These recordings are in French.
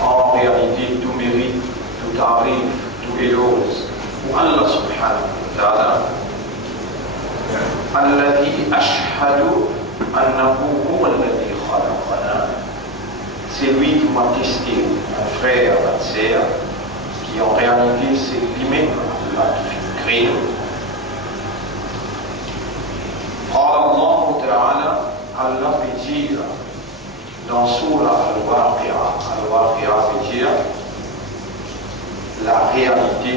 En réalité, tout mérite, tout arrive, tout éloge pour Allah subhanahu wa ta'ala. Alladhi ashhadu annahu huwa alladhi khalaqana. C'est lui qui m'a testé, mon frère, ma sœur, qui en réalité c'est lui-même Allah qui fait créer. Allah Ta'ala, Allah veut dire dans Surah Al-Waqi'a, Al-Waqi'a veut dire la réalité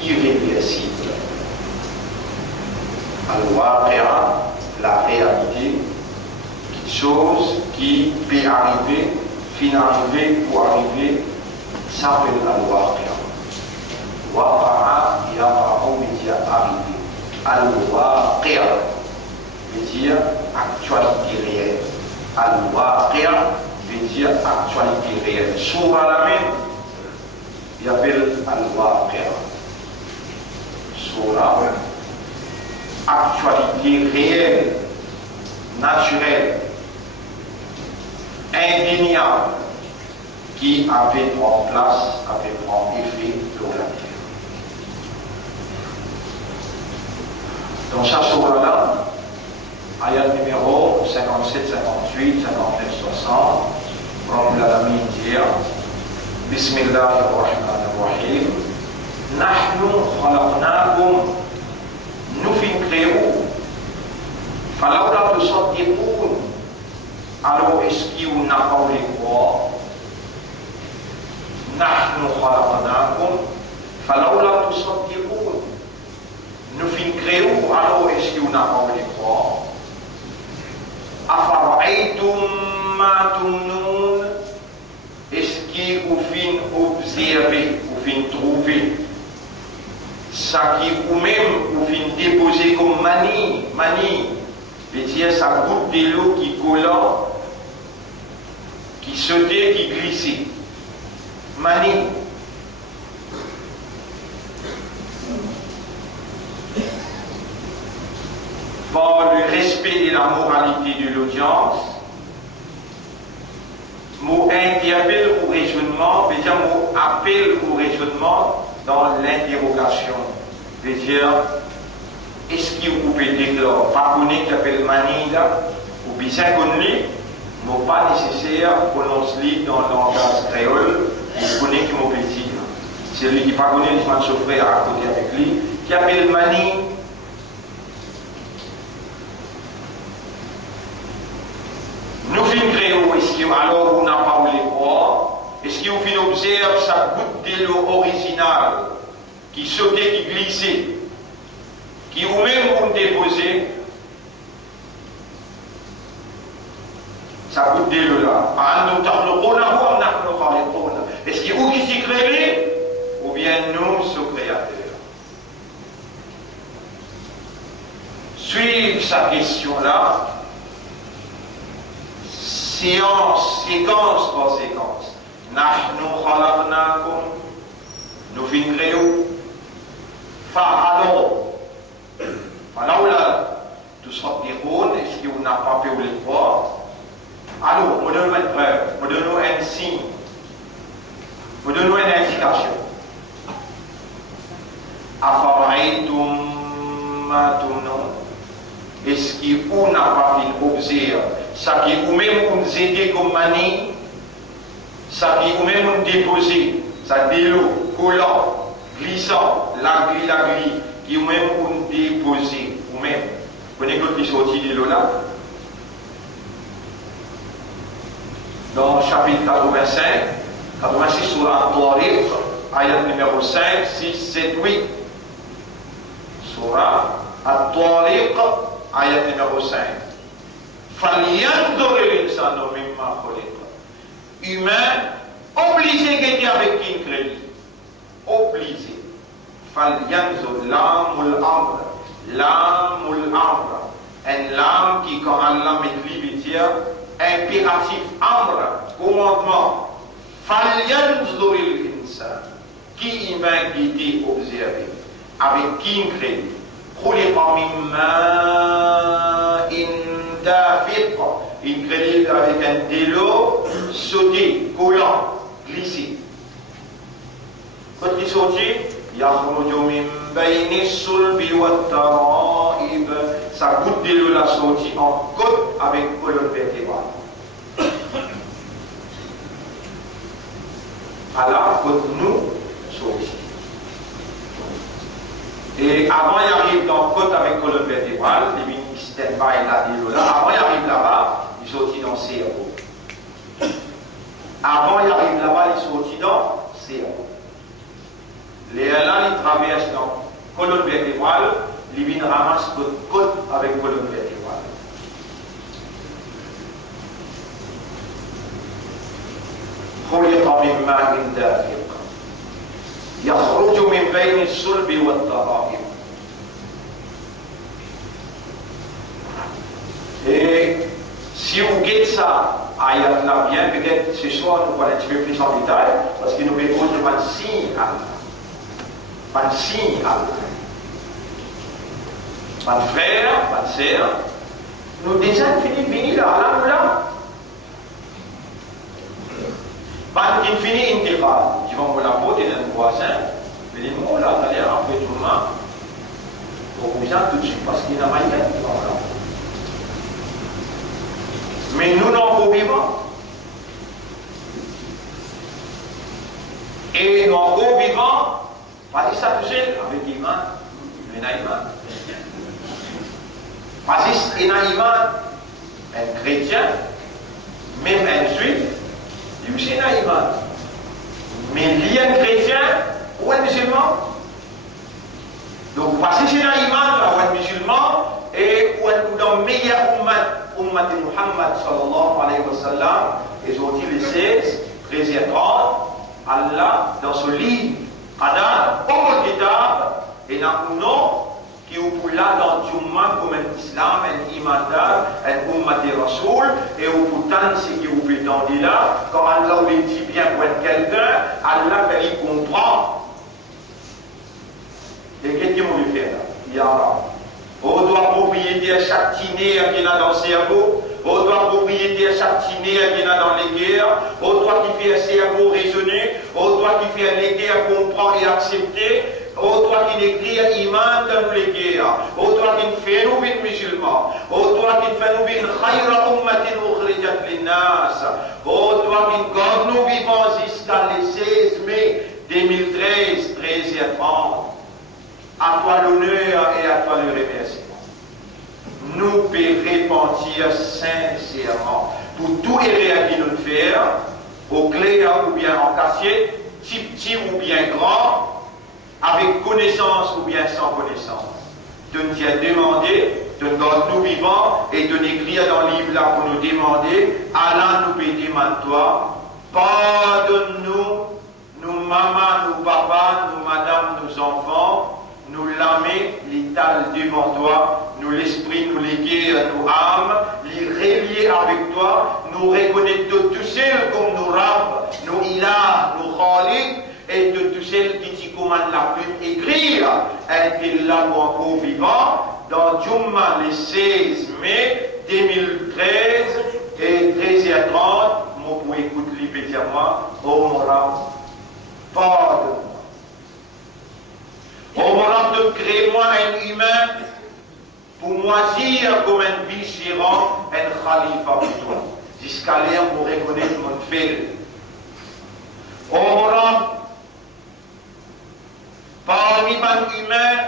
irréversible. Al-Waqi'a, la réalité, quelque chose qui peut arriver, finaliser ou arriver, s'appelle Al-Waqi'a. Waqa'a, yaqa'u veut dire arriver. Al-Waqi'a veut dire actualité réelle. Al-Waqi'a veut dire actualité réelle. Souvent la même, il appelle Al-Waqi'a. Souvent, actualité réelle, naturelle, indéniable, qui avait en place, avait en effet dans la terre. Dans sa sourate-là, ayat numéro 57, 58, 59, 60, Rabbul Alamin dit Bismillahirrahmanirrahim Nahnu khalaqnakum nous créons falawla tusaddiqun alors est-ce qu'on n'a pas voulu croire Nahnu khalaqnakum falawla tusaddiqun nous créons alors est-ce qu'on n'a pas voulu croire Afara'aytum ma tumnun est-ce que vous fin observer, vous fin trouver ça qui ou même vous fin déposer comme mani veut dire ça goutte de l'eau qui collant, qui sautait, qui glissait. Mani. Par le respect de la moralité de l'audience, mot interpelle au raisonnement, veut dire mot appel au raisonnement dans l'interrogation. Veut dire, est-ce qu'il vous peut déclarer, pas connaître qui appelle manida, ou bien connu, mot pas nécessaire, prononce-le dans le langage créole, il connaît qui mot peut dire. Celui qui pas connaît, il va se frère à côté avec lui, qui appelle mani. Nous finissons créer, est-ce que alors on n'a pas voulu croire? Est-ce que vous finissez observer sa goutte de l'eau originale qui sautait, qui glissait, qui vous-même vous déposez sa goutte de l'eau là? Est-ce que vous qui s'y créez ou bien nous, ce créateur? Suivre sa question là. Séquence par séquence. Nahnu khalaqnakum. Nous fin créons. Fa'alo. Fa'laula. Tout sort des rôles. Est-ce que vous n'avez pas pu le voir? Alors, vous donnez une preuve. Vous donnez un signe. Vous donnez une indication. Afara'aytum ma tumnun. est-ce qu'on n'a pas fait observer, ça qui ou même on aider comme manie, ça qui ou même on déposer, ça délo, collant, glissant, la grille, qui ou même on déposer, ou même, vous connaissez quand ils sortent de l'eau là? Dans le chapitre 85, 86 sur At-Tariq, ayat numéro 5, 6, 7, 8. Surah At-Tariq, ayat numéro 5. فَلْيَنْظُرِ الْإِنسَانُ مِمَّا خُلِقَ. Humain, obligé d'être avec qui crédit. Obligé. فَلْيَنْظُرْ لَامُ الْأَمْرِ. L'âme ou l'amr. Un l'âme qui, quand Allah m'écrit, veut dire impératif, amr, commandement. فَلْيَنْظُرِ الْإِنسَانُ. Qui humain qui dit observé. Avec qui il crée. خُلِقَ مِن مَاءٍ دَافِقٍ. Il crée avec un délo sauté, collant, glissé. Quand il sauté, يخرج من بين الصلب والترائب. Ça goutte de l'eau la sortie en côte avec colonne vertébrale. Alors, côte nous sortie. Et avant il arrive dans côte avec colonne vertébrale, les systèmes bas et là de l'eau là. Avant il arrive là-bas, il sortit dans le cerveau. Avant il arrive là-bas, il sortit dans le cerveau. Les là, ils traversent dans colonne vertébrale, les vignes ramassent côte avec colonne vertébrale. خُلِقَ مِن مَاءٍ دَافِقٍ يَخْرُجُ مِن بَيْنِ الصُّلْبِ وَالتَّرَائِبِ. Et si vous guettez ça, ayat là bien, peut-être ce soir nous allons un petit peu plus en détail, parce que nous verrons un signe à pas de signe, pas de frère, pas de sœur. Nous déjà fini de venir là, là. Pas de fini une débat. Ils vont me la porter dans le voisin. Mais les mots là, t'as l'air après tout le monde. Pour vous dire tout de suite, parce qu'il y a un maillot. Mais nous n'en sommes vivants. Et nous en sommes vivants. Pas dit ça tout seul, avec Iman, mais n'a Iman. Pas dit il a Iman, un chrétien, même un juif, lui aussi n'a Iman. Mais il y a un chrétien ou un musulman. Donc, parce que c'est un Iman, ou un musulman, et ou un dans le meilleur ummat de Muhammad sallallahu alayhi wa sallam, et aujourd'hui les 16, 13 et 30, Allah, dans ce livre, Qadar, au kitab, et dans un nom qui est là dans Jumma comme un islam, un imantar, un ummat de Rasoul, et au pourtant c'est qui vous dans là, quand Allah vous dit bien pour quelqu'un, Allah va y comprendre. Et qu'est-ce qu'il vous fait là? Il y a on doit propriété à chaque tiné qui est dans le cerveau, on doit propriété à chaque tiné qui est dans les guerres, on doit qui fait un cerveau raisonner, on doit qui fait un guerre comprendre et accepter, on doit qui écrit un iman dans les guerres, on doit qui fait nous une musulman, on doit qui fait nous une khayra ummatin ukhrijat linnas, on doit qui garde nous vivants jusqu'à le 16 mai 2013, 13 et 30. À toi l'honneur et à toi le remerciement. Nous pouvons repentir sincèrement pour tous les réels qui nous faire, au clair ou bien en cachette, petit ou bien grand, avec connaissance ou bien sans connaissance. De nous demander, de nous vivants et de nous écrire dans le livre là pour nous demander, Allah nous peut demander toi, pardonne-nous, nous maman, nous papa, nous madame, nous enfants, nous l'âmer, l'étal devant toi, nous l'esprit, nous léguer à nos âmes, les relier avec toi, nous reconnaître de tous ceux comme nous rab, nous ilah, nous khalik, et de tous ceux qui t'y commandent la plume écrire, un là encore vivant, dans Jumma le 16 mai 2013 et 13 et 30, mon pour écouter les moi, oh mon rab, pardonne. Oh mon rab, de créer moi un humain pour moisir comme un vigérant, un khalifa pour toi. Jusqu'à l'air pour reconnaître mon fait. Oh Rab, parmi les humains,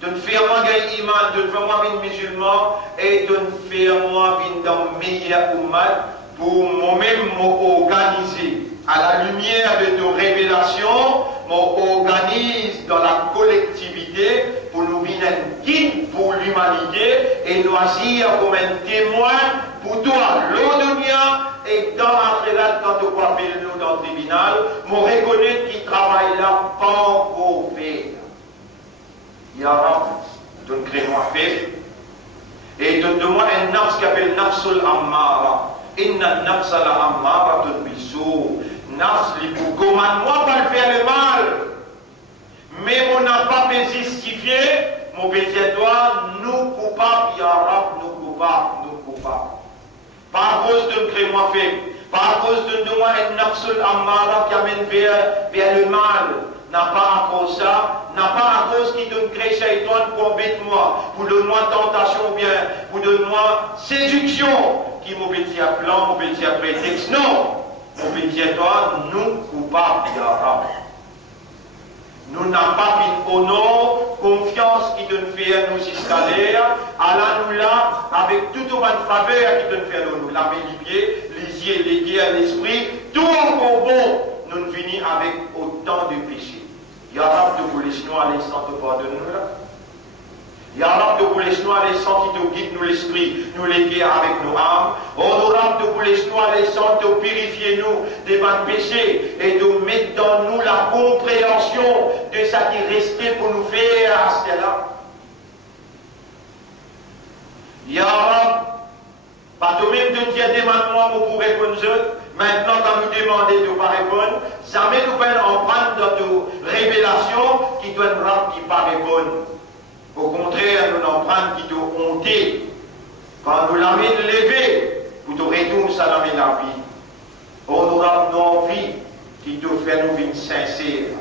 de faire moi un iman, de faire moi un musulman, et de faire moi un meilleur ummat, pour moi-même m'organiser. À la lumière de nos révélations, m'organise dans la collectivité pour nous venir un guide pour l'humanité et nous agir comme un témoin pour toi, l'Odonia, et dans l'Akhirat, quand tu appelles nous dans le tribunal, m'on reconnaît qu'il travaille là, pas encore fait. Ya Rab, donne-moi fait, et donne-moi un nafs qui s'appelle Nafsul Ammara. Inna nafsa la ammara bisu. Nafs li pour commande-moi pas le faire le mal. Mais on n'a pas pu justifier, mon petit toi, nous coupables, Ya Rab, nous coupables. Pas à cause de crée-moi fait, pas à cause de moi un nafsul ammara qui amène vers le mal. N'a pas à cause ça, n'a pas à cause qui donne créer Shaitan pour embêter moi, pour donner-moi tentation ou bien, pour donner-moi séduction, qui m'obéit à plan, m'obéit à prétexte. Non, m'obéit à toi, nous coupables, Ya Rab. Nous n'avons pas mis au nom, confiance qui donne faire nous jusqu'à l'air, Allah nous là, avec toute bonne faveur qui donne faire nous, laver les pieds, les yeux, les guerres, l'esprit, tout encore bon, nous ne finissons avec autant de péchés. Ya Rab, de vous laisser nous à l'instant de pardonner là. Ya Rab, de vous laisser nous à l'instant qui te guide nous l'esprit, nous l'éguer avec nos âmes. Oh Rab, de vous laisser nous à l'instant de purifier nous des bons péchés et de mettre dans nous la compréhension de ce qui restait pour nous faire à cela. Ya Rab, pas toi-même de dire demande-moi pour répondre. Maintenant, quand nous demandons de ne pas répondre, jamais nous pouvons en prendre dans nos révélations qui doivent ne pas répondre. Au contraire, nous en prenons qui doivent honter. Quand nous l'amènons levé, pour te retourner ça l'amène la vie. On nous a envie qui doit faire nous vivre sincères.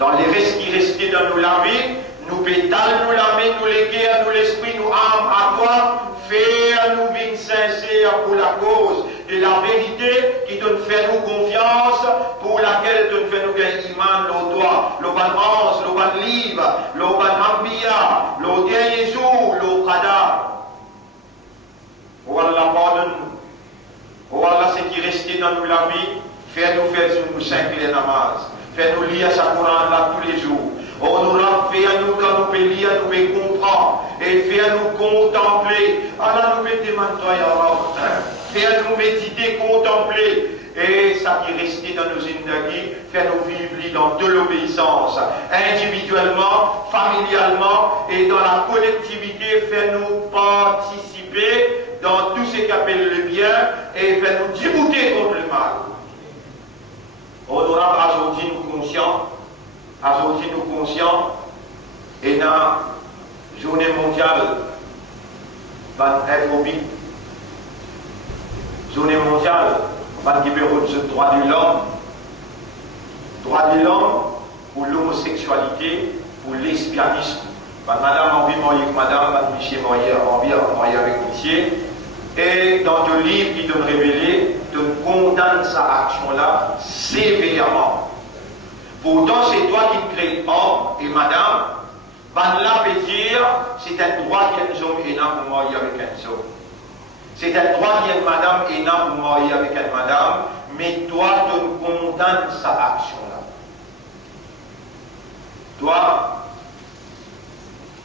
Dans les restes qui restaient dans nous la vie, nous pétales, nous l'amènent, nous les guerres, nous l'esprit, nous âmes à toi. Faire nous vivre sincères pour la cause de la vérité qui donne faire nous confiance, pour laquelle donne faire nous gagner iman, l'eau droit, l'eau ban ange, l'eau ban livre, l'eau ban ambiya, l'eau dernier jour, l'eau qadar. Oh Allah, pardonne-nous. Oh Allah, ce qui restait dans nous la vie, fais-nous faire sur nous 5 les namazes. Fais-nous lire sa Coran là tous les jours. Oh, nous l'a fait à nous quand nous pouvons lire, nous pouvons comprendre. Et fais-nous contempler. Allah nous met des mains, toi, Ya Rab. Fais-nous méditer, contempler. Et ça qui restait dans nos indagis, fais-nous vivre dans de l'obéissance. Individuellement, familialement et dans la collectivité, fais-nous participer dans tout ce qu'appelle le bien et fais-nous débouter contre le mal. Oh, nous avons aujourd'hui nous conscients. Aujourd'hui, nous conscients, et dans la journée mondiale, FOB, journée mondiale, de droit de l'homme, pour l'homosexualité, pour lesbianisme. Madame envie de mourir avec madame, monsieur envie de mourir avec monsieur. Et dans le livre qui donne révélé, donne condamne sa action-là sévèrement. Pourtant, c'est toi qui crée homme et madame. Là veut dire, c'est un droit qu'il y a un homme et non pour marier avec un homme. C'est un droit qu'il y a une madame et non pour marier avec une madame. Mais toi, tu condamnes sa action-là. Toi,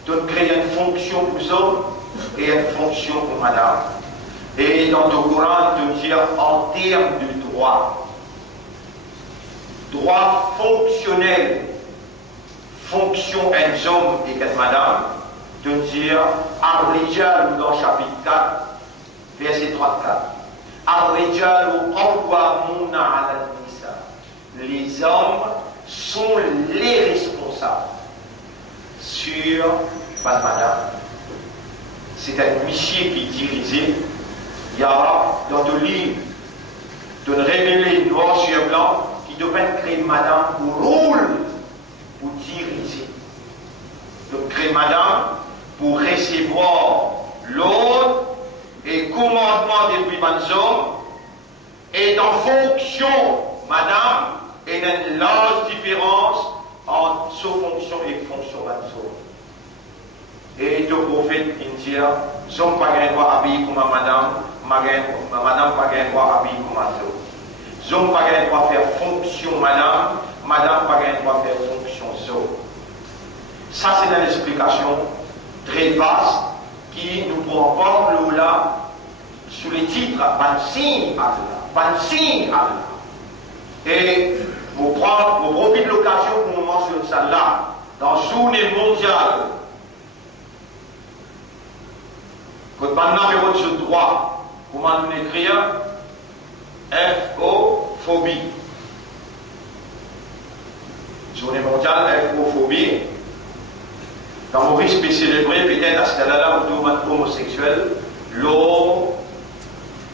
tu crées une fonction pour l'homme et une fonction pour madame. Et dans ton Coran, tu dis en termes de droit. Droit fonctionnel, fonction un homme et une madame, de dire Ar-Rijal dans chapitre 4, verset 34. Ar-Rijal qawwamuna 'ala an-nisa. Les hommes sont les responsables sur la madame. C'est un monsieur qui dirigeait. Il y a dans le livre de révéler noir sur blanc qui devrait créer madame pour rôle, pour diriger. De créer madame pour recevoir l'autre est commandement des hommes, et en fonction, madame, il y a une large différence entre sous-fonction et fonction d'homme. Et le prophète indien, les hommes pas le droit d'habiller comme madame, madame pas le droit d'habiller comme homme. Les hommes pas le droit de faire fonction madame, madame pas le droit de faire fonction homme. Ça, c'est une explication très vaste qui nous prend pas là sous les titres Bansi Allah. Bansi Allah. Et vous profitez de l'occasion pour mentionner ça là, dans la journée mondiale. Quand maintenant, vous avez le droit, comment nous écrire F-O-phobie. Journée mondiale, F-O-phobie. Quand vous risquez de célébrer, peut-être à ce cas-là, vous devez être homosexuel, l'eau,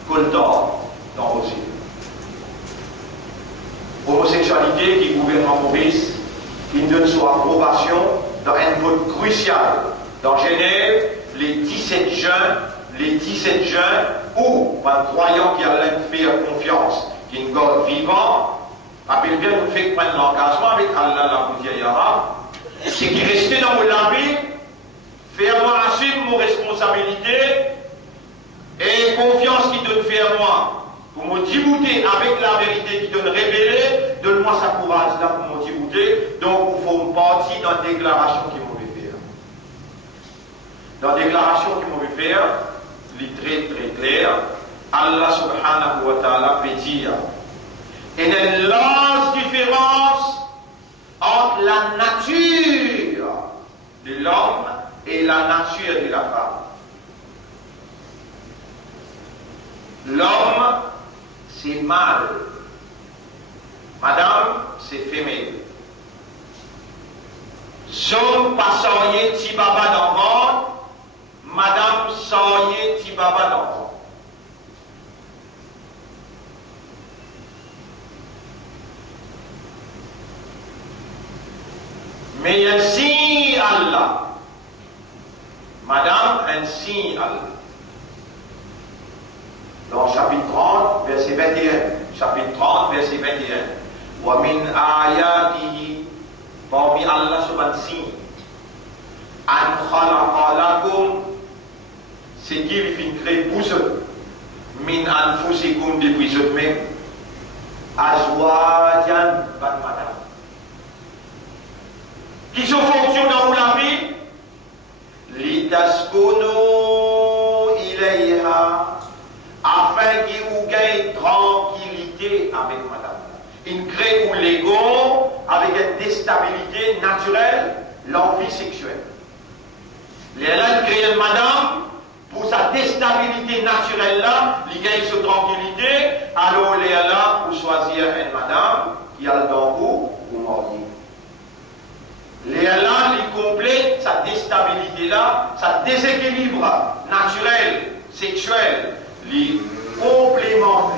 coltor, dans aussi. Homosexualité qui gouverne en Maurice, qui donne son approbation dans un vote crucial. Dans Genève, les 17 jeunes, ou un croyant qui a faire confiance, qui est une God vivant, appelle bien nous fait prendre l'engagement avec Allah, la Bouddha arabe, c'est qui restait dans mon vie, faire moi assume mon responsabilité et confiance qui donne faire moi. Pour me débouter avec la vérité qui donne révélée, donne-moi sa courage là pour me débouter. Donc il faut me partir dans la déclaration qu'il m'avait faire. Dans la déclaration qu'il m'avait faire, il est très très clair. Allah subhanahu wa ta'ala peut dire il y a une large différence entre la nature de l'homme et la nature de la femme. L'homme, c'est mâle. Madame, c'est féminin. Homme, pas soyez ti baba d'enfant. Madame, soyez ti baba d'enfant. Mais ainsi Allah. Madame, ainsi Allah. Dans chapitre 30, verset 21. Chapitre 30, verset 21. Wa min ayatihi, parmi Allah subhanahu an khalaqa lakum, c'est qu'il fait créer pour eux, min anfusikum depuis eux-mêmes, azwajan ban madame. Qui sont fonctions dans la vie, litaskunu ilayha, afin qu'il vous gagne tranquillité avec madame. Il crée pour l'ego avec une déstabilité naturelle, l'envie sexuelle. Léla crée une madame pour sa déstabilité naturelle là, il gagne sa tranquillité, alors Léla pour choisir une madame qui a le don pour marier. Léla il complète sa déstabilité là, sa déséquilibre naturel, sexuel. Les compléments.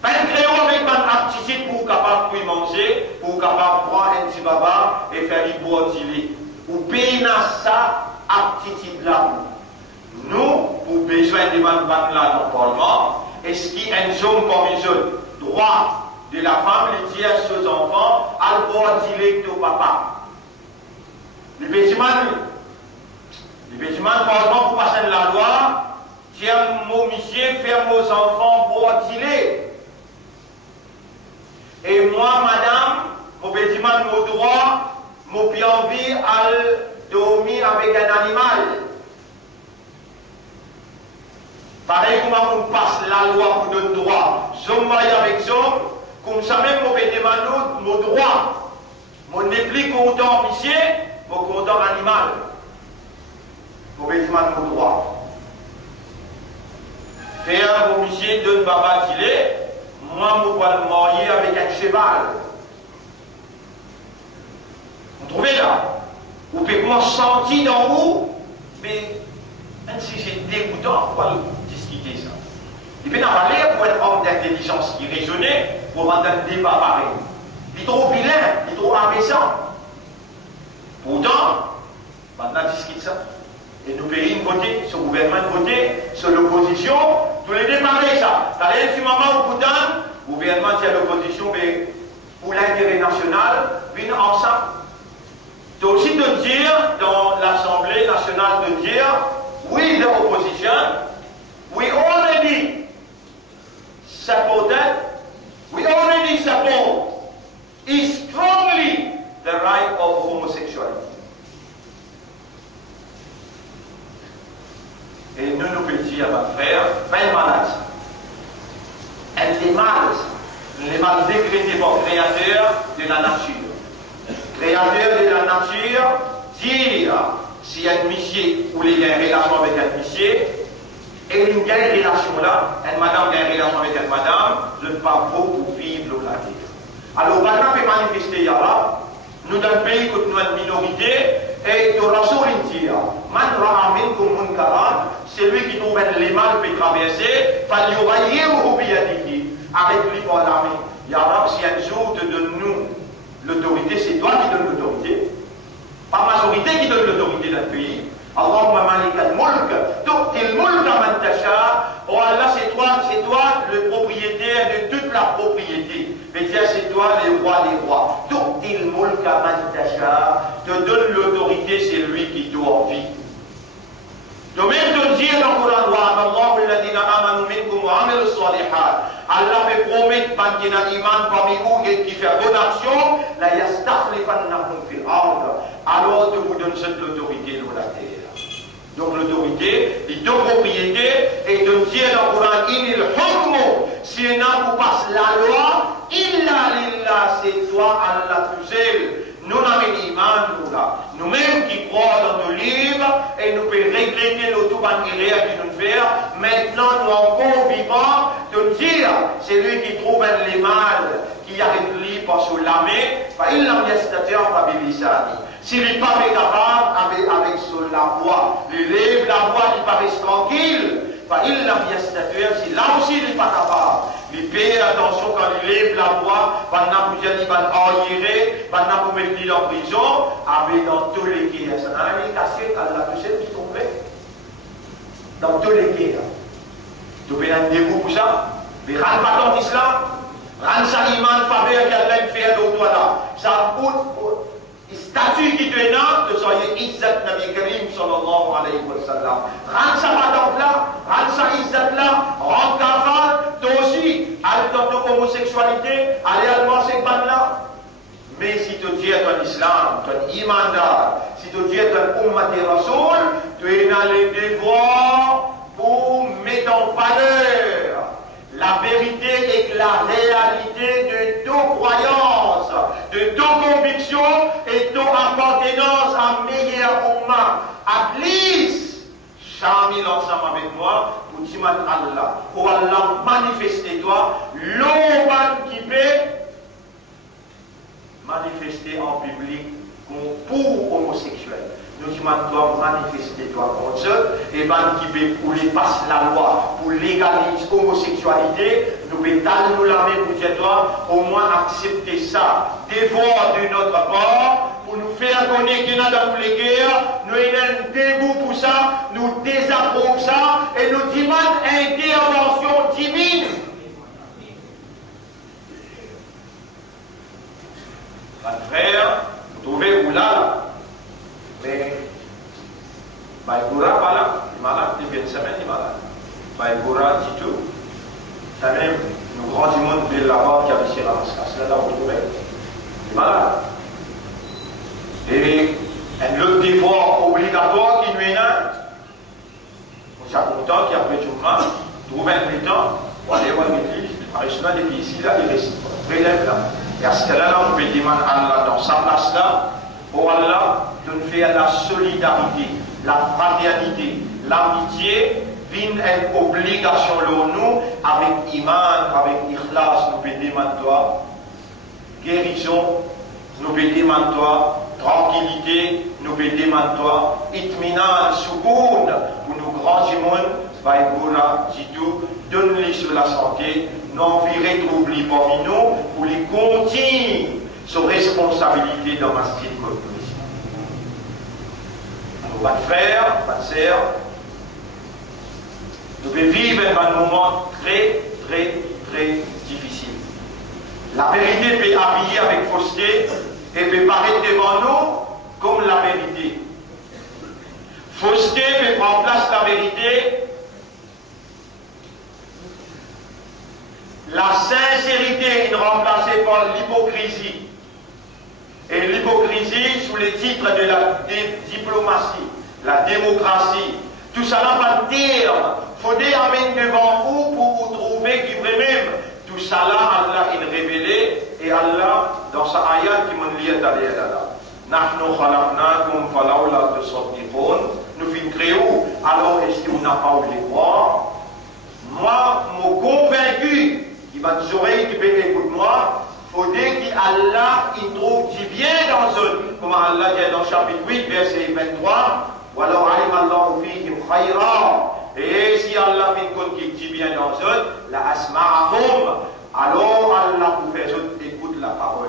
Pas une création avec une aptitude pour capable de manger, pour capable de prendre un petit baba et faire du bois d'île. Ou payer ça aptitude là. Nous, pour besoin de man là dans le Parlement, est-ce qu'il y a une zone comme une zone droit de la femme, les dire à ses enfants, à le bois d'île au papa. Le bâtiment, Parlement pour passer la loi, tiens mon monsieur, faire vos enfants boitiler. Et moi, madame, mon bâtiment, mon droit, mon bien envie à dormir avec un animal. Pareil comme on passe la loi pour donner droit. Je me marie avec homme, comme ça même mon bâtiment, mon droit. Mon n'est plus content monsieur, mon content animal. Mon bâtiment, mon droit. Faire mon monsieur donne baba qu'il est, moi, je vais le marier avec un cheval. Vous trouvez là? Vous pouvez comment sentir dans vous, mais même si c'est dégoûtant, pourquoi discuter ça? Il peut en parler pour être homme d'intelligence qui raisonnait, pour rendre un débat pareil. Il est trop vilain, il est trop abaissant. Pourtant, maintenant discute ça. Et nous pays voter, ce gouvernement voter, sur l'opposition, tous les deux pareil ça. T'as l'air du moment où Bouddha, gouvernement qui a l'opposition, mais pour l'intérêt national, viennent ensemble. C'est aussi de dire, dans l'Assemblée nationale, de dire, we the opposition, we already supported, we already support is strongly the right of homosexuality. Et nous pouvons dire à notre frère, ben malade. Elle est mal. Les mal décrétés par le créateur de la nature. Créateur de la nature, dire si un monsieur ou il y a une relation avec un monsieur, et une telle relation là, une madame a une relation avec une madame, je ne pas beau pour vivre la terre. Alors, on va manifester là, nous dans le pays où nous sommes une minorité, et de Rasoul dit, man ra'amin kum munkaran, celui qui trouve les mal peut traverser, fal yughayyiruhu biyadihi, avec lui par la main. Ya Rab, si un jour te donne nous l'autorité, c'est toi qui donnes l'autorité, pas majorité qui donne l'autorité dans le pays. Allahumma malik al-mulk, tu'til mulka man tasha. Oh Allah, c'est toi le propriétaire de toute la propriété. Mais tiens, c'est toi le roi des rois. Tu'til mulka man tasha. Te donne l'autorité, c'est lui qui doit en vie. De même de dire dans le Coran, Allah me promet qu'il y a un iman parmi vous et qui fait bonne action, alors je vous donne cette autorité dans la terre. Donc l'autorité, les deux propriétés, et de dire dans le Coran, inil hukmu, si un homme vous passe la loi, illa lillah, c'est toi Allah tout seul. Nous n'avons iman, nous là. Nous-mêmes qui croyons dans nos livres, et nous pouvons regretter l'auto-bannière qui nous fait, maintenant nous encore vivants, de dire, c'est lui qui trouve les mal, qui arrive lui par sur la main, il n'a pas de s'il n'est pas capable avec sur la voix, il lève la voix, il paraît tranquille, il n'a pas de si là aussi il n'est pas capable. Il paye attention quand il lève la voix, il va engueuler, il va mettre en prison, avec dans tous les cas. Ça n'a rien cassé, Allah tout seul qui tombe. Dans tous les cas. Tu peux un dégoût pour ça, mais rends pas dans l'islam, rends ça iman faveur qu'Allah fait d'autres là. Ça coûte. Statut qui te donne, de soyez Izzat Nabi Karim sallallahu alayhi wa sallam. Rends ça madame là, rends ça Izzat là, rends kafar, toi aussi, allez dans ton homosexualité, allez allemand cette bande là. Mais si tu dis ton islam, ton imandar, si tu dis ton ummat et rasoul, tu as les devoirs pour mettre en valeur la vérité et la réalité de nos croyances, de nos convictions et de nos appartenances à meilleur umma. At least, Chamil ensemble avec moi, pour dire Allah, pour Allah manifester toi, l'homme qui peut manifester en public pour homosexuels. Nous dois manifester toi contre ça, et qui pour les passer la loi, pour légaliser l'homosexualité, nous pouvons nous la main pour dire toi, au moins accepter ça, devoir de notre part, pour nous faire connaître qu'il y a dans tous les guerres, nous avons un dégoût pour ça, nous désapprouvons ça, et nous demandons intervention divine. Frère, vous trouvez où là? Mais, Baïgoura, voilà, il est malade, depuis une semaine, il est malade. Baïgoura, dit tout. Ça même, nous grands du monde de là-bas qui a ici à Damascus, là, vous trouvez. Il est malade. Et un autre devoir obligatoire qui nous est là, on s'est content qu'il y a après tout le monde, trouver un militant, pour aller voir l'église, par depuis ici, là, il reste relève là. Et à ce cas-là, on peut demander à Allah dans sa place là, pour Allah, de nous faire la solidarité, la fraternité, l'amitié, vient une obligation pour nous, avec iman, avec ikhlas, nous pouvons demander toi, guérison, nous pouvons demander toi, tranquillité, nous pouvons demander toi, itminan, soukoun, pour nous grands du monde, Baïgoura, Jitou, donne-les sur la santé, n'envirer trouble parmi nous, pour les continuer sur responsabilité dans ma style communiste. pas de frères, pas de sœurs. Nous pouvons vivre un moment très, très, très difficile. La vérité peut habiller avec fausseté et peut paraître devant nous comme la vérité. Fausseté peut prendre place la vérité. La sincérité est remplacée par l'hypocrisie. Et l'hypocrisie sous les titres de la diplomatie, la démocratie. Tout ça là va dire, il faut amener devant vous pour vous trouver qui vrai même. Tout ça là, Allah il révélé et Allah dans sa ayat qui m'en lie à là. Nahnu khalaqnakum falawla tusaddiqun. Nous fin créons, alors est-ce qu'on n'a pas oublié croire? Moi, mon convaincu, qui va des oreilles qui peut écouter moi, faut dire qu'Allah il trouve du bien dans eux. Comme Allah dit dans le chapitre 8, verset 23, ou alors alimallahu fihim khayra. Et si Allah fait compte qu'il dit bien dans eux, la asma'ahum, alors Allah pour faire eux écoute la parole.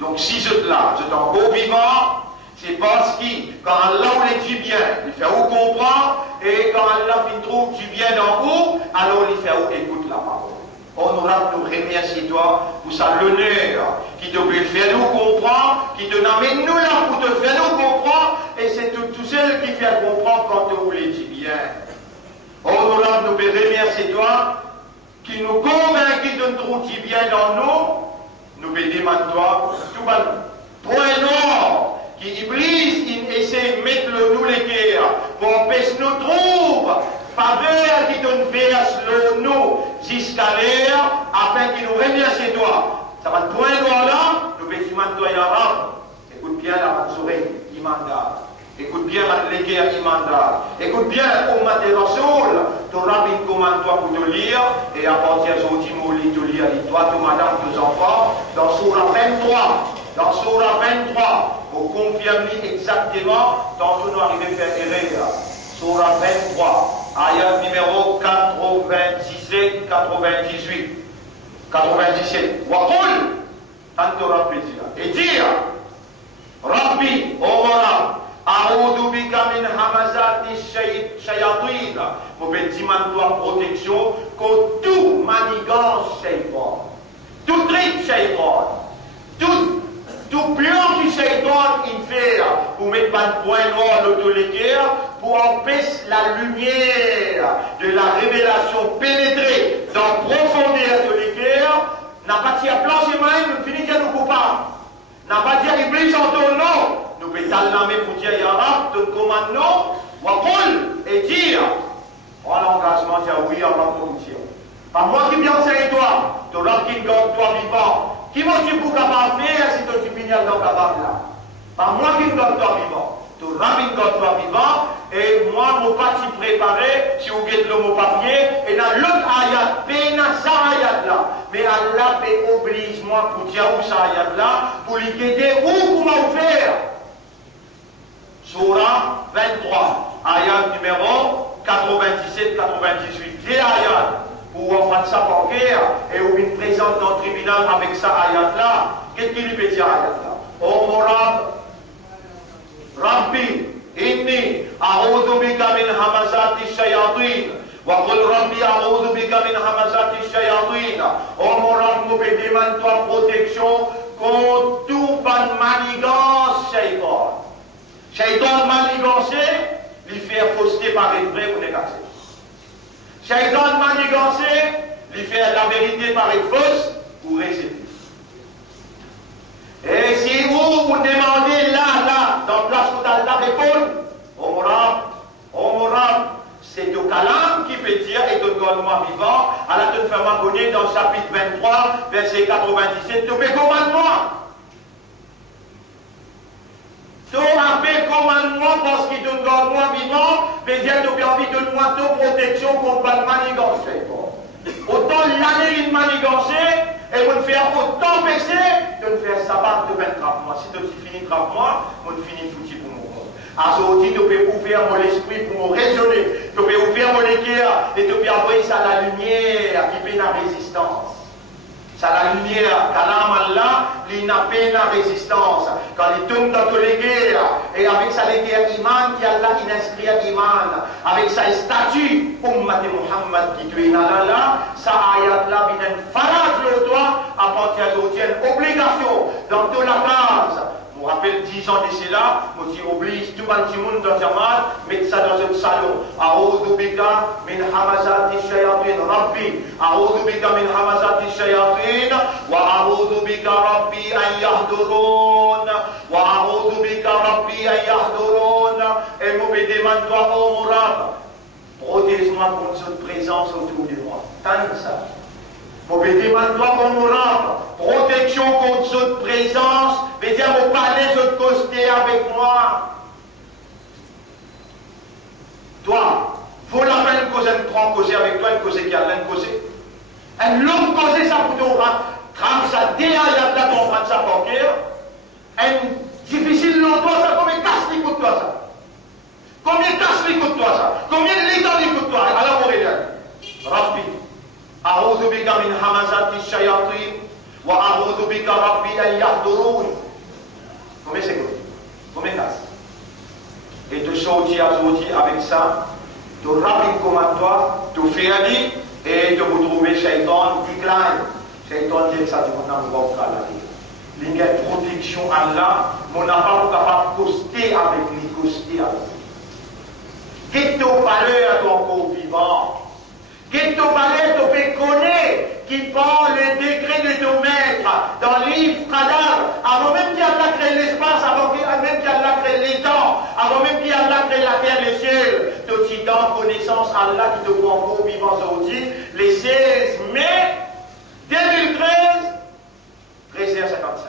Donc si je là, je suis encore vivant, c'est parce que quand Allah vous dit bien, il fait vous comprendre, et quand Allah trouve du bien dans vous, alors il fait vous écoute la parole. Honorable, nous remercions toi pour ça l'honneur qui te peut faire nous comprendre, qui te amène nous là pour te faire nous comprendre, et c'est tout seul qui fait comprendre quand tu voulais dire bien. Honorable, nous remercions toi qui nous convainc de nous dire bien dans nous demander toi tout bas point noir qui Iblis il essaie de mettre nous les guerres pour empêcher nous trouver faveur qui donne verse nous jusqu'à l'air afin qu'il nous remercie toi. Ça va te point noir là, nous demander toi et écoute bien la souris imandable. Écoute bien les guerres immandables. Écoute bien au matin Rasoul. Tu auras une commande toi pour te lire. Et à partir d'aujourd'hui, tu lis, tu lis, toi, tu madame, tes enfants. Dans Sourate 23. Dans Sourate 23. Pour confirmer exactement. Tantôt nous arrivons à faire erreur. Sourate 23. Ayat numéro 97, 98. 97. Waqul. Tant tu auras plaisir. Et dire. Rabbi, oh Rabbi. A'udhu bika min hamazati shayatin. Pour bâtiment toi protection contre tout manigance shaytan. Tout trick shaytan. Tout plan qui shaytan il fait pour mettre pas de point noir l'autoritaire pour empêcher la lumière de la révélation pénétrer dans la profondeur de l'équerre. N'a pas dit à plancher même, nous finissons nous coupables. N'a pas dit à Iblis en ton nom. Nous pouvons t'allumer pour dire Yarab, te commandons, Waqul, et dire, en l'engagement, dire oui, Allah pour dire. Pas moi qui viens enseigne toi, tu auras qui garde toi vivant. Qui m'as-tu pour capable faire si tu finis dans capable là? Pas moi qui garde toi vivant. Tu auras qui garde toi vivant, et moi, mon parti préparé, si vous guettez le mot papier, et dans l'autre ayat, dans sa ayat là. Mais Allah oblige-moi pour dire où ça ayat là, pour lui guider où comment faire. Surah 23, ayat numéro 97-98. Des ayats pour on fait ça par guerre et on vient présente dans le tribunal avec ça ayat là. Qu'est-ce qu'il lui peut dire ayat là? Oh mon Rabbi, inni a'udhu bika min hamazati shayatin. Wa qul Rabbi a'udhu bika min hamazati shayatin. Oh mon Rabbi, nous demandons toi protection contre tout ban manigance shaytan. Shaitan manigancé, lui fait fausseté par être vrai ou négatif. Shaitan manigancé, lui fait la vérité par être fausse ou réciter. Et si vous demandez là, dans place où tu as la réponse, Omorab, c'est le calame qui peut dire, et de moi vivant, à la toute femme abonnée dans le chapitre 23, verset 97, tu peux commande-moi. Tu rappelles commande-moi parce qu'il donne moi vivant, mais dire que tu as envie de moi toute protection contre la manigance. Autant l'année une manigance, et vous ne faire autant péché, de ne faire sabbat de 24 mois. Si tu finis 30 mois, vous ne finis foutu pour mon compte. Aujourd'hui, tu peux ouvrir mon esprit pour me raisonner. Tu peux ouvrir mon équerre et tu peux envoyer ça à la lumière qui fait la résistance. C'est la lumière, Kalam Allah, il n'a pas de résistance. Quand il tombe dans toutes les guerres, et avec sa guerre iman, qui Allah il inscrit à iman, avec sa statue, Ummat Muhammad qui tue là, ça ayat là, il y a une farage le droit, à partir d'aujourd'hui, une obligation dans toute la case. Je me rappelle 10 ans de cela, je oblige tout le monde dans Jamal, mettre ça dans un salon. A'udhu bika min hamazati shayatin rabbi. A'udhu bika min hamazati shayatin. Wa a'udhu bika rabbi an yahdurun. Wa a'udhu bika rabbi an yahdurun. Et je me demande, toi, oh mon Rab, protège-moi contre cette présence autour de moi. Tant ça. Vous me demandez, toi, mon Rab, protection contre cette présence, veut dire, vous parlez de côté avec moi. Toi, faut la peine causer une grande causer avec toi, une causer qui a l'air de causer. Une longue causer, ça pour ton rap, trame ça, derrière la ton rap, ça pour cœur. Une difficile longtemps, ça, combien casse les coups de toi, ça? Combien casse les coups de toi, ça? Combien de l'état les coups de toi? Alors, on regarde. Rapide. أعوذ بك من همزات الشياطين وأعوذ بك ربي أن يحضرون. Combien c'est quoi? Combien casse? Et de sortir à sortir avec ça, de rapide comme toi, de faire dit, et de vous trouver Shaitan décline. Shaitan dit que ça, tu m'en as encore à la vie. Il y a une protection à Allah, mon n'a pas capable de coster avec lui, coster avec lui. Qu'est-ce que tu valeur à ton corps vivant? Qu'est-ce que tu connaître qui prend le décret de ton maître dans le livre Qadar, avant même qu'il a créé l'espace, avant même qu'il a créé les temps, avant même qu'il a créé la terre et le ciel, tout y dans connaissance Allah qui te prend pour vivant aujourd'hui, le 16 mai 2013, 13h55.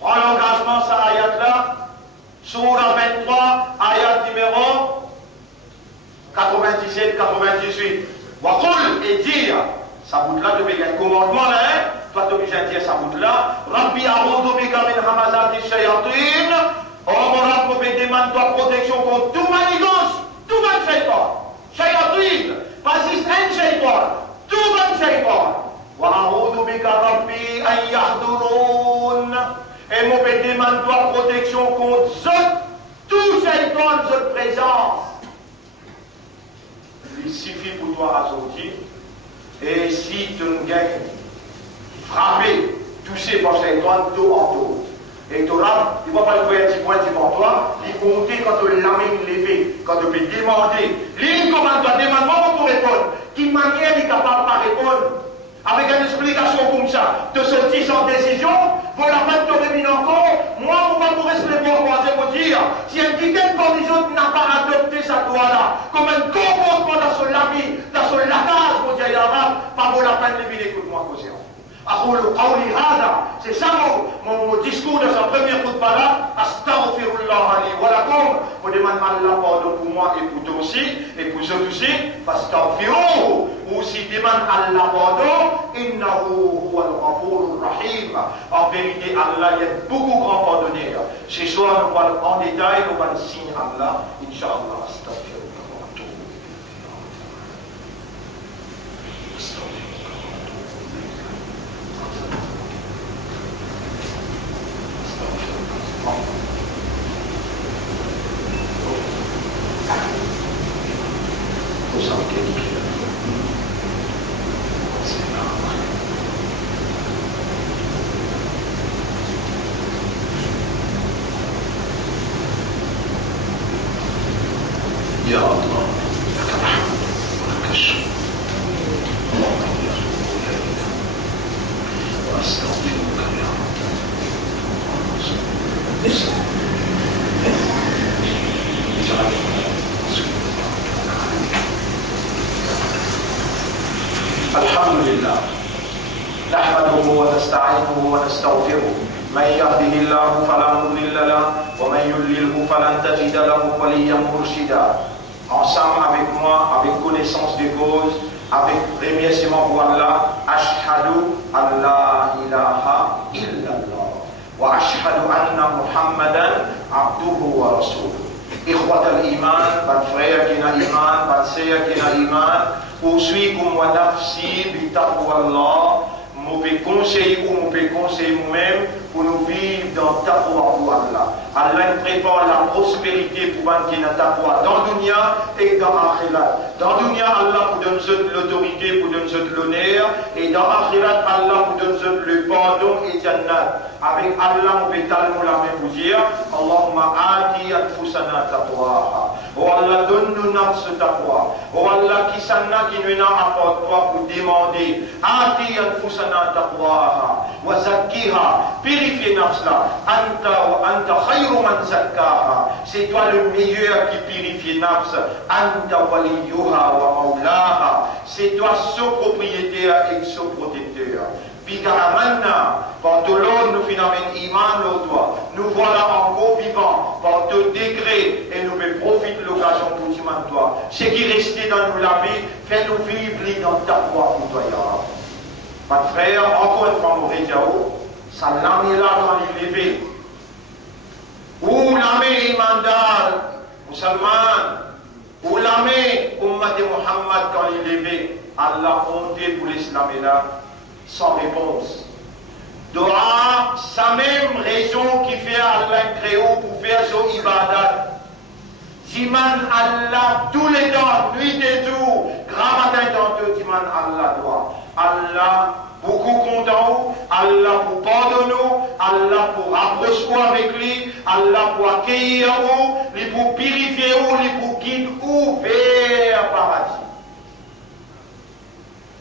Prends l'engagement, ça ayat là, Sourate 23, ayat numéro 97-98. Waqul et dire, ça bout là, tu fais un commandement là, hein? Toi tu es obligé de dire ça bout là. Rabbi a'udhu bika min hamazati shayatin. Oh mon Rabbi, me demande toi protection contre tout manigance, tout bon shaitan. Shayatin, pas juste un shaitan, tout bon shaitan. Wa a'udhu bika Rabbi an yahdurun. Et moi me demande toi protection contre tout shaitan, cette présence. Il suffit pour toi à sortir. Et si tu ne gagnes, frapper, toucher par Shaitan, tout en tout. Et tu auras, il ne va pas le faire un petit point devant toi, il compter quand tu l'as même levé, quand tu peux demander. L'île commande toi, demande-moi pour répondre. Quelle manière il est capable de répondre? Avec une explication comme ça, de sortir sans décision, pour la peine de revenir encore, moi, on va vous respecter pour dire, si un quitte condition n'a pas adopté cette loi-là, comme un comportement dans son lavis, dans son lacage, pour dire, pas pour la peine de venir, écoute-moi, causer. C'est ça mon discours de sa première khutbah là. Astaghfirullah li wa lakum. Je demande Allah pardon pour moi et pour toi aussi et pour eux aussi. Fastaghfiruhu. Ou si demande Allah pardon, innahu huwal ghafurur rahim. En vérité, Allah est beaucoup grand pardonneur. Ce soir, nous parlons en détail, nous allons signer Allah. Inch'Allah. Astaghfirullah. يا الله لك الحمد ولك الشكر اللهم يا رب لا اله واستغفرك يا رب الحمد لله نحمده ونستعينه ونستغفره من يهده الله فلا مضل له ومن يضلله فلن تجد له وليا مرشدا. Ensemble avec moi, avec connaissance de cause, avec remerciement pour Allah, ashhadu an la ilaha illallah wa ashhadu anna Muhammadan abduhu wa rasuluh. Ikhwat al-iman, ban frère qui n'a iman, ban sœur qui n'a iman, poursuivons wa nafsi bi taqwa Allah. nous pouvons conseiller ou nous pouvons conseiller nous-mêmes pour nous vivre dans ta foi pour Allah. Allah prépare la prospérité pour nous dans ta foi dans le dunya et dans l'akhirat. Dans le dunya, Allah pour donner l'autorité, pour donner l'honneur, et dans l'akhirat, Allah pour donner le pardon et jannat. Avec Allah, nous pouvons la main pour dire Allahumma ati anfusana taqwaha. Oh Allah, donne-nous notre taqwa. Oh Allah, qui s'en qui nous apporte toi pour demander ati anfusana taqwaha wa zakkiha. Purifier nafsla. Anta khayru man zakkaha. C'est toi le meilleur qui purifie nafs. Anta waliyuha wa maulaha. C'est toi son propriétaire et son protecteur. Bika amanna. Par tout l'ordre, nous finalement iman au toi. Nous voilà encore vivants par tout décret et nous pouvons profiter de l'occasion pour iman toi. Ce qui restait dans nous la vie, fais-nous vivre dans ta foi pour toi, ya Rabbi. Mon frère, encore une fois, nous réjouissons. Ça l'année là quand il est levé. Ou l'année imandal, musulman, ou l'année ummat de Muhammad quand il est levé. Allah compté pour l'islam est là, sans réponse. Dora, sa même raison qui fait Allah créé pour faire son ibadat. Diman Allah tous les temps, nuit et jour, grand matin dans tout, diman Allah doit. Allah beaucoup content, Allah pour pardonner, Allah pour rapprocher avec lui, Allah pour accueillir vous, lui pour purifier vous, lui pour guider vous vers le paradis.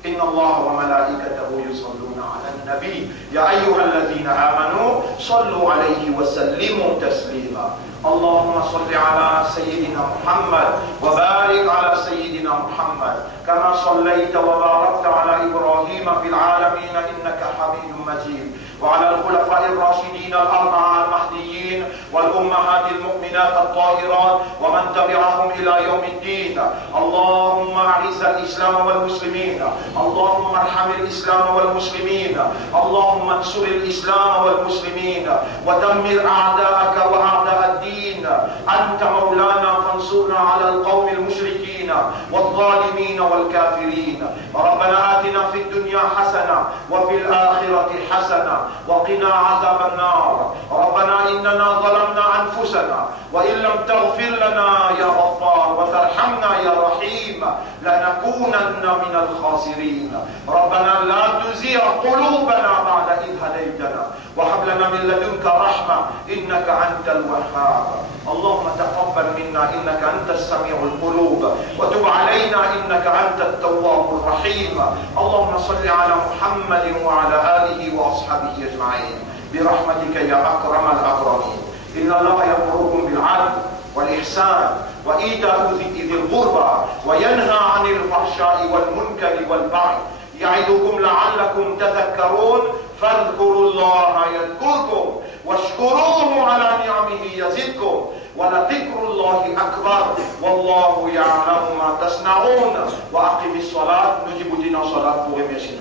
إن الله وملائكته يصلون على النبي يا أيها الذين آمنوا صلوا عليه وسلموا تسليما اللهم صل على سيدنا محمد وبارك على سيدنا محمد كما صليت وباركت على إبراهيم في العالمين إنك حميد مجيد وعلى الخلفاء الراشدين الأربعة المهديين والأمهات المؤمنات الطاهرات ومن تبعهم إلى يوم الدين اللهم أعز الإسلام والمسلمين اللهم ارحم الإسلام والمسلمين اللهم انصر الإسلام والمسلمين ودمر أعداءك وأعداء الدين أنت مولانا فانصرنا على القوم المشركين والظالمين والكافرين ربنا آتنا في الدنيا حسنة وفي الآخرة حسنة وقنا عذاب النار ربنا إننا ظلمنا أنفسنا وإن لم تغفر لنا يا غفار وترحمنا يا رحيم لنكونن من الخاسرين ربنا لا تزيغ قلوبنا بعد إذ هديتنا وهب لنا من لدنك رحمة إنك أنت الوهاب اللهم تقبل منا إنك أنت السميع القلوب وتب علينا إنك أنت التواب الرحيم اللهم صل على محمد وعلى آله وأصحابه أجمعين برحمتك يا أكرم الأكرمين إن الله يأمركم بالعدل والإحسان وإيتاء ذي القربى وينهى عن الفحشاء والمنكر والبغي يعظكم لعلكم تذكرون فاذكروا الله يذكركم واشكروه على نعمه يزدكم ولذكر الله أكبر والله يعلم ما تصنعون وأقم الصلاة نجيب دينا صلاة pour remercier